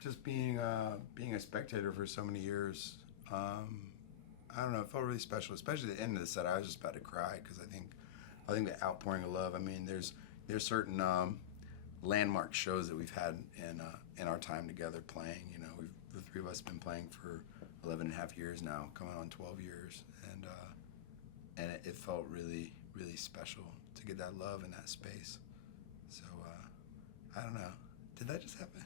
just being a spectator for so many years. I don't know. It felt really special, especially the end of the set. I was just about to cry because I think the outpouring of love. I mean, there's certain landmark shows that we've had in our time together playing. You know, the three of us have been playing for 11 and a half years now, coming on 12 years, and it felt really really special to get that love in that space. So I don't know. Did that just happen?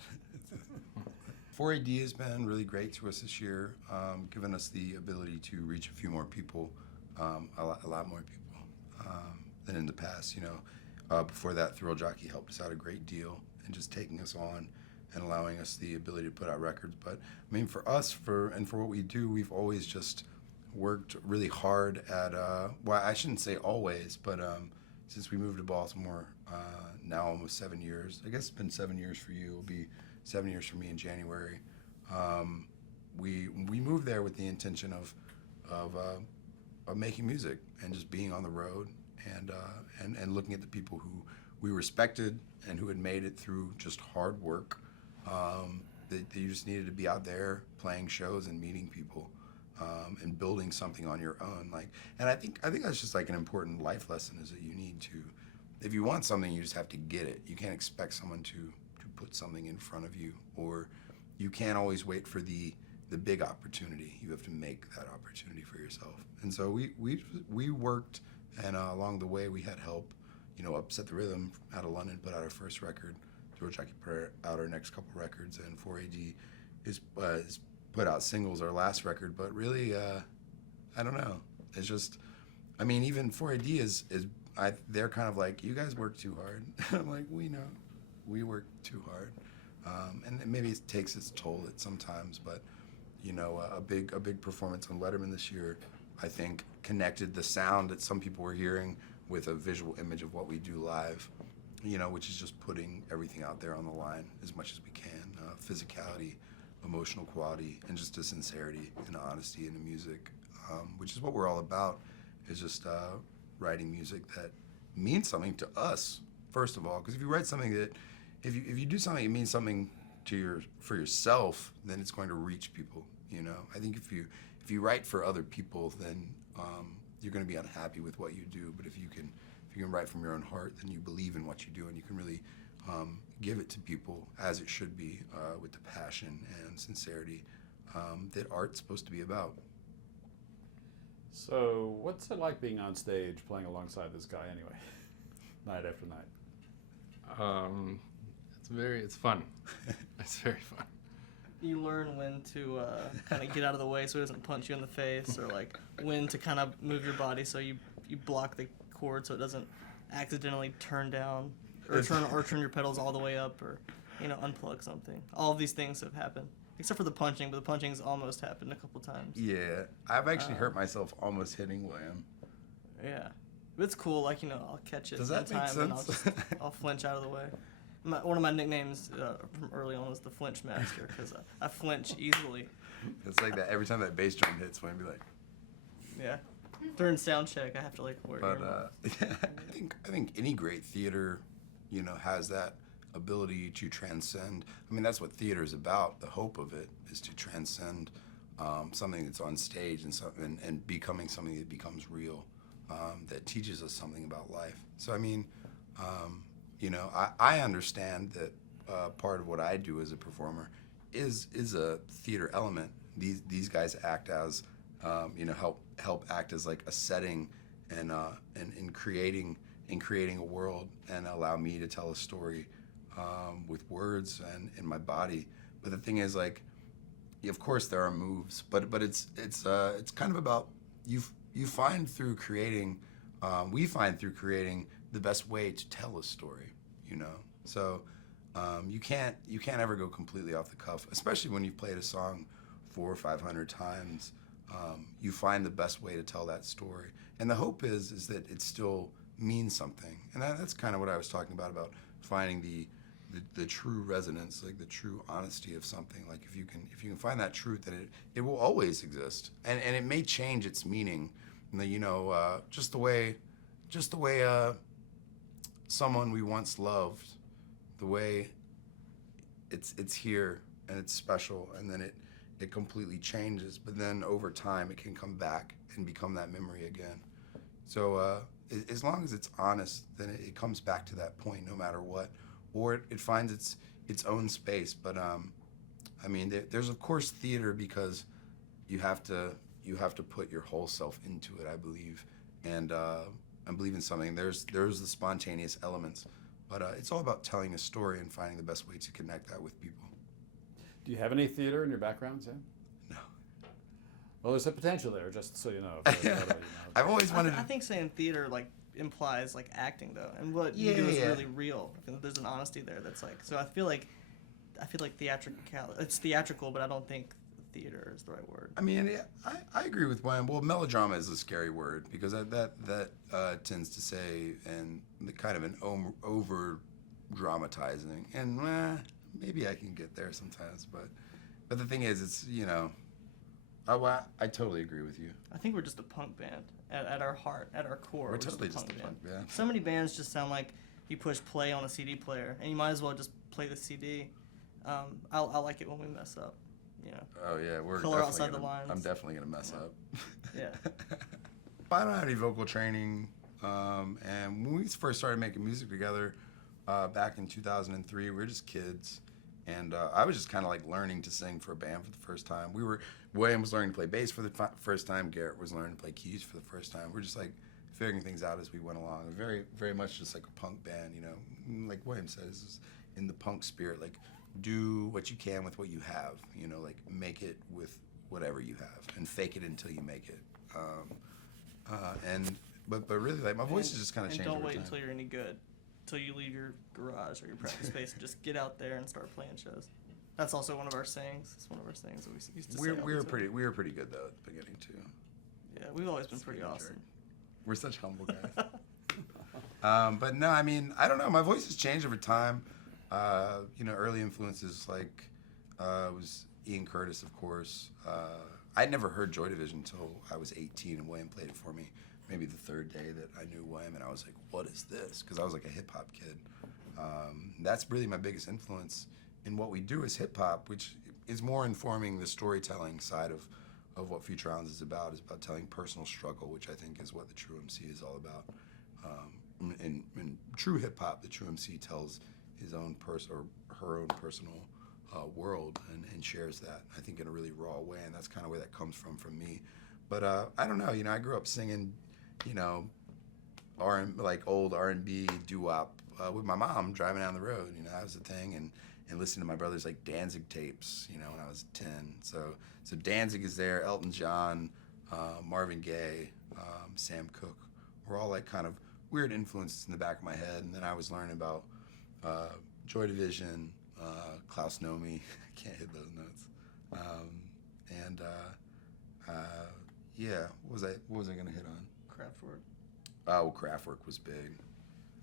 4AD has been really great to us this year, giving us the ability to reach a few more people, a lot more people than in the past. You know, before that, Thrill Jockey helped us out a great deal and just taking us on and allowing us the ability to put out records. But I mean, for us, for what we do, we've always just worked really hard at. Well, I shouldn't say always, but since we moved to Baltimore, now almost 7 years. I guess it's been 7 years for you. It'll be 7 years for me in January. We moved there with the intention of making music and just being on the road and looking at the people who we respected and who had made it through just hard work. That you just needed to be out there playing shows and meeting people and building something on your own. And I think that's just like an important life lesson is that you need to, if you want something, you just have to get it. You can't expect someone to put something in front of you, or you can't always wait for the big opportunity. You have to make that opportunity for yourself. And so we worked, and along the way we had help. You know, Upset the Rhythm out of London put out our first record. George Aki put out our next couple records, and 4AD is put out singles our last record. But really, I don't know. It's just, I mean, even 4AD they're kind of like, you guys work too hard. I'm like, we know, we work too hard, and maybe it takes its toll at sometimes. But you know, a big performance on Letterman this year, I think, connected the sound that some people were hearing with a visual image of what we do live. You know, which is just putting everything out there on the line as much as we can. Physicality, emotional quality, and just a sincerity and honesty in the music, which is what we're all about, is just writing music that means something to us, first of all. Because if you write something that, if you do something that means something for yourself, then it's going to reach people, you know? I think if you write for other people, then you're going to be unhappy with what you do. But if you can write from your own heart, then you believe in what you do, and you can really give it to people as it should be, with the passion and sincerity that art's supposed to be about. So, what's it like being on stage playing alongside this guy anyway, night after night? It's fun. It's very fun. You learn when to kind of get out of the way so he doesn't punch you in the face, or like when to kind of move your body so you block the cord so it doesn't accidentally turn down or turn your pedals all the way up, or unplug something. All of these things have happened, except for the punching, but the punching's almost happened a couple times. Yeah, I've actually hurt myself almost hitting William. Yeah, but it's cool. Like I'll catch it. Does that make sometime sense? And I'll flinch out of the way. One of my nicknames from early on was the Flinch Master, because I flinch easily. It's like that every time that bass drum hits, William be like. Yeah. During sound check, I have to wear yeah, I think any great theater, has that ability to transcend. I mean, that's what theater is about. The hope of it is to transcend something that's on stage and becoming something that becomes real, that teaches us something about life. So I mean, I understand that part of what I do as a performer is a theater element. These guys act as help act as like a setting and in creating a world, and allow me to tell a story with words and in my body. But the thing is, like, of course there are moves, but it's kind of about you find through creating, we find through creating the best way to tell a story, So you can't ever go completely off the cuff, especially when you've played a song 400 or 500 times. You find the best way to tell that story, and the hope is that it still means something. And that's kind of what I was talking about finding the true resonance, like the true honesty of something. Like if you can find that truth, that it will always exist, and it may change its meaning, just the way someone we once loved, the way it's here and it's special, and then it completely changes. But then over time, it can come back and become that memory again. So as long as it's honest, then it comes back to that point no matter what, or it finds its own space. But I mean, there's of course theater because you have to put your whole self into it, I believe, and I believe in something. There's the spontaneous elements, but it's all about telling a story and finding the best way to connect that with people. Do you have any theater in your background, Sam? No. Well, there's a potential there, just so you know. For everybody, you know. I've always wanted. I think saying theater like implies like acting though, and what Yeah, you do is yeah. really real. I think there's an honesty there that's like. So I feel like theatrical. It's theatrical, but I don't think theater is the right word. I mean, yeah, I agree with William. Well, melodrama is a scary word because that tends to say and the kind of an over dramatizing, and maybe I can get there sometimes, but the thing is, it's I totally agree with you. I think we're just a punk band at our heart, at our core. We're just totally just a punk band. So many bands just sound like you push play on a CD player, and you might as well just play the CD. I like it when we mess up. Oh yeah, we're Color definitely outside the gonna, lines. I'm definitely gonna mess up. Yeah. I don't have any vocal training, and when we first started making music together back in 2003, we were just kids, and I was just kind of like learning to sing for a band for the first time. William was learning to play bass for the first time. Garrett was learning to play keys for the first time. We're just like figuring things out as we went along. Very, very much just like a punk band, like William said, this is in the punk spirit, like do what you can with what you have, like make it with whatever you have and fake it until you make it. But really, like my voice is just kind of changed And don't over wait time. until you're any good, until you leave your garage or your practice space and just get out there and start playing shows. That's also one of our sayings. It's one of our sayings that we used to say. all We the were time. pretty good though at the beginning too. Yeah, we've always been Just pretty being a awesome. jerk. We're such humble guys. But no, I mean, I don't know. My voice has changed over time. Early influences like was Ian Curtis, of course. I'd never heard Joy Division until I was 18, and William played it for me. Maybe the third day that I knew William, and I was like, "What is this?" Because I was like a hip hop kid. That's really my biggest influence in what we do is hip hop, which is more informing the storytelling side of what Future Islands is about telling personal struggle, which I think is what the True MC is all about. In true hip hop, the True MC tells his own or her own personal world and shares that, I think, in a really raw way, and that's kind of where that comes from me. But I don't know, I grew up singing, like old R&B doo-wop with my mom driving down the road. That was the thing, and listening to my brother's like Danzig tapes, when I was 10. So Danzig is there, Elton John, Marvin Gaye, Sam Cooke. We're all like kind of weird influences in the back of my head. And then I was learning about Joy Division, Klaus Nomi. I can't hit those notes. Yeah, what was I gonna hit on? Kraftwerk. Oh, Kraftwerk was big.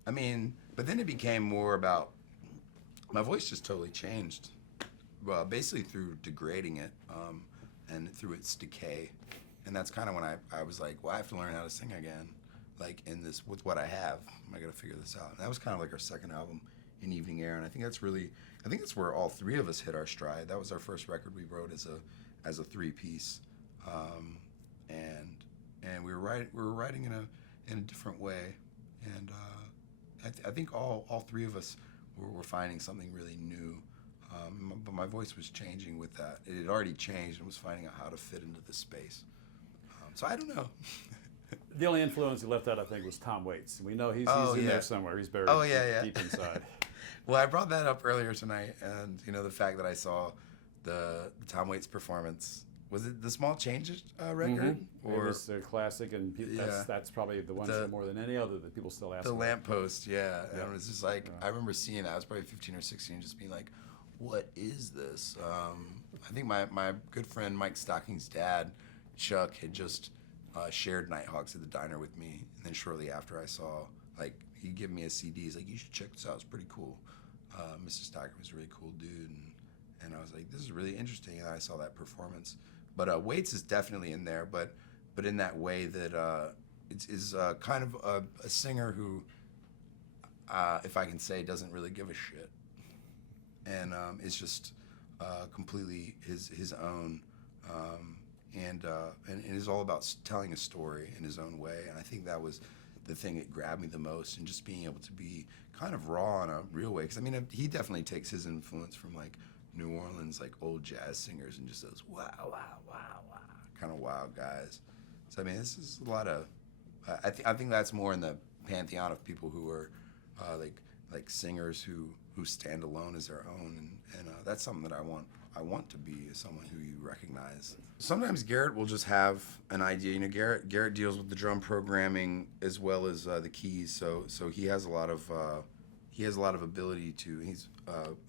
I mean, but then it became more about my voice just totally changed. Well, basically through degrading it and through its decay. And that's kind of when I was like, well, I have to learn how to sing again, like in this, with what I have. I got to figure this out. And that was kind of like our second album, In Evening Air. And I think that's where all three of us hit our stride. That was our first record we wrote as a three-piece. And we were writing in a different way. And I think all three of us were finding something really new. But my voice was changing with that. It had already changed and was finding out how to fit into this space. So I don't know. The only influence he left out, I think, was Tom Waits. We know he's in yeah. there somewhere. He's buried deep inside. Well, I brought that up earlier tonight, and the fact that I saw the Tom Waits performance. Was it the Small Changes record? It was a classic, and that's probably the one more than any other that people still ask the about. Lamppost, yeah. Yeah. And it was just like, I remember seeing that. I was probably 15 or 16, just being like, what is this? I think my good friend Mike Stocking's dad, Chuck, had just shared Nighthawks at the diner with me. And then shortly after I saw, like, he gave me a CD. He's like, you should check this out. It's pretty cool. Mr. Stocker was a really cool dude. And I was like, this is really interesting. And I saw that performance. But Waits is definitely in there, but in that way that is kind of a singer who, if I can say, doesn't really give a shit, and is just completely his own, and it is all about telling a story in his own way. And I think that was the thing that grabbed me the most, and just being able to be kind of raw in a real way. Because I mean, he definitely takes his influence from like New Orleans, like old jazz singers, and just those wow, wow, wow, wow, kind of wild guys. So I mean, this is a lot of. I think that's more in the pantheon of people who are like singers who stand alone as their own, and that's something that I want to be, as someone who you recognize. Sometimes Garrett will just have an idea. You know, Garrett deals with the drum programming as well as the keys, so he has a lot of ability to. He's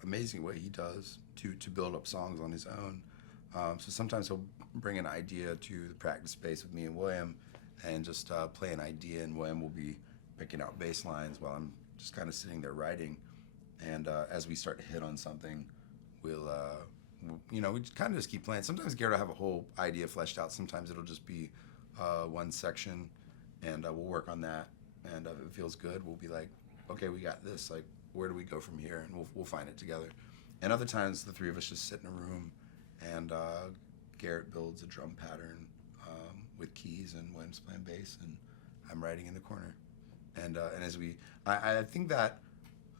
amazing what he does to build up songs on his own. So sometimes he'll bring an idea to the practice space with me and William, and just play an idea, and William will be picking out bass lines while I'm just kind of sitting there writing. And as we start to hit on something, we'll we kind of just keep playing. Sometimes Garrett will have a whole idea fleshed out. Sometimes it'll just be one section, and we'll work on that. And if it feels good, we'll be like, okay, we got this. Like, where do we go from here? And we'll find it together. And other times, the three of us just sit in a room, and Garrett builds a drum pattern with keys, and William's playing bass, and I'm writing in the corner. And as I think that,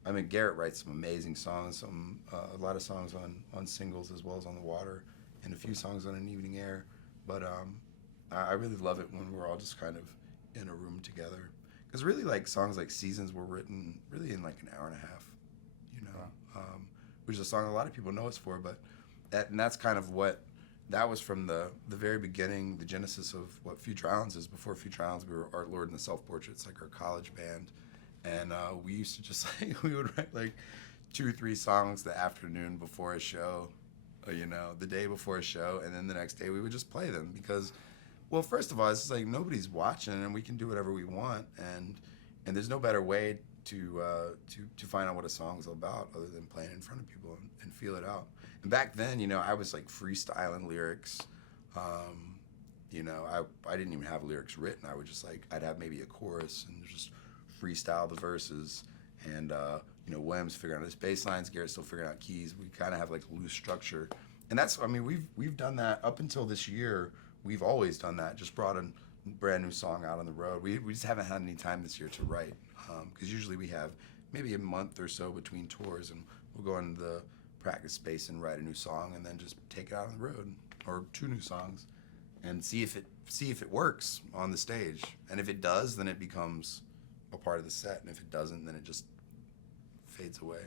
I mean, Garrett writes some amazing songs, a lot of songs on singles as well as on The Water, and a few songs on An Evening Air. But I really love it when we're all just kind of in a room together. Because really, like, songs like Seasons were written really in like an hour and a half, which is a song a lot of people know us for. But that's kind of what, that was from the very beginning, the genesis of what Future Islands is. Before Future Islands, we were Art Lord and the Self Portraits, like our college band. And we used to just we would write like 2 or 3 songs the afternoon before a show, the day before a show, and then the next day we would just play them because, well, first of all, it's like nobody's watching and we can do whatever we want, and there's no better way to find out what a song's about other than playing in front of people and feel it out. And back then, I was like freestyling lyrics. I didn't even have lyrics written. I would just I'd have maybe a chorus and just freestyle the verses, and William's figuring out his bass lines, Garrett's still figuring out keys. We kind of have like a loose structure, and that's, I mean, we've done that up until this year. We've always done that. Just brought a brand new song out on the road. We just haven't had any time this year to write, because usually we have maybe a month or so between tours, and we'll go into the practice space and write a new song, and then just take it out on the road, or 2 new songs, and see if it works on the stage. And if it does, then it becomes a part of the set, and if it doesn't, then it just fades away.